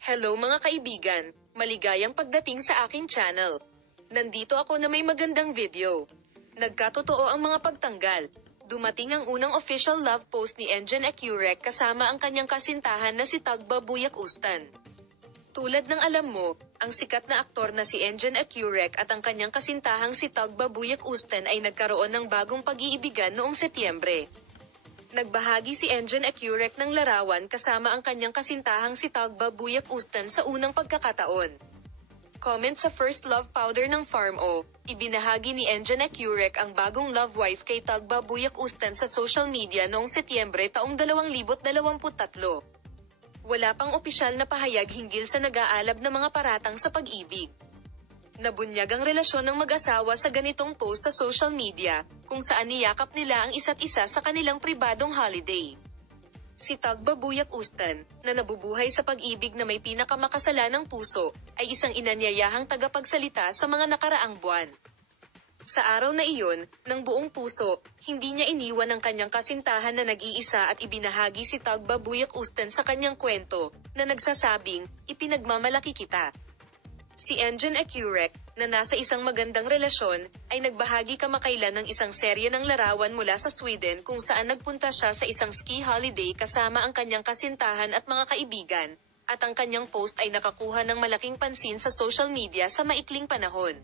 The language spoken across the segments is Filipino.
Hello mga kaibigan, maligayang pagdating sa aking channel. Nandito ako na may magandang video. Nagkatotoo ang mga pagtanggal. Dumating ang unang official love post ni Engin Ecurek kasama ang kanyang kasintahan na si Tagba Buyak Ustan. Tulad ng alam mo, ang sikat na aktor na si Engin Ecurek at ang kanyang kasintahang si Tagba Buyak Ustan ay nagkaroon ng bagong pag-iibigan noong Setyembre. Nagbahagi si Engin Ecurek ng larawan kasama ang kanyang kasintahang si Tagba Buyak Ustan sa unang pagkakataon. Comment sa First Love Powder ng Farm-O, ibinahagi ni Engin Ecurek ang bagong love wife kay Tagba Buyak Ustan sa social media noong Setyembre taong 2023. Wala pang opisyal na pahayag hinggil sa nag-aalab na mga paratang sa pag-ibig. Nabunyag ang relasyon ng mag-asawa sa ganitong post sa social media, kung saan niyakap nila ang isa't isa sa kanilang pribadong holiday. Si Tagba Buyak Ustan, na nabubuhay sa pag-ibig na may pinakamakasalanang puso, ay isang inanyayahang tagapagsalita sa mga nakaraang buwan. Sa araw na iyon, ng buong puso, hindi niya iniwan ang kanyang kasintahan na nag-iisa at ibinahagi si Tagba Buyak Ustan sa kanyang kwento, na nagsasabing, "Ipinagmamalaki kita." Si Engin Ecurek, na nasa isang magandang relasyon, ay nagbahagi kamakailan ng isang serye ng larawan mula sa Sweden kung saan nagpunta siya sa isang ski holiday kasama ang kanyang kasintahan at mga kaibigan, at ang kanyang post ay nakakuha ng malaking pansin sa social media sa maikling panahon.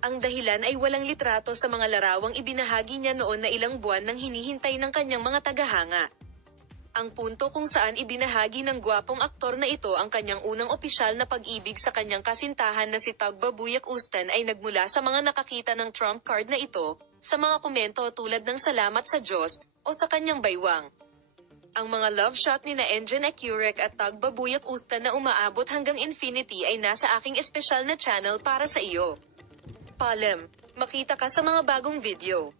Ang dahilan ay walang litrato sa mga larawang ibinahagi niya noon na ilang buwan nang hinihintay ng kanyang mga tagahanga. Ang punto kung saan ibinahagi ng gwapong aktor na ito ang kanyang unang opisyal na pag-ibig sa kanyang kasintahan na si Tagba Buyak Ustan ay nagmula sa mga nakakita ng trump card na ito, sa mga komento tulad ng "Salamat sa Diyos" o sa kanyang baywang. Ang mga love shot ni na Engin Ecurek at Tagba Buyak Ustan na umaabot hanggang infinity ay nasa aking espesyal na channel para sa iyo. Palem, makita ka sa mga bagong video.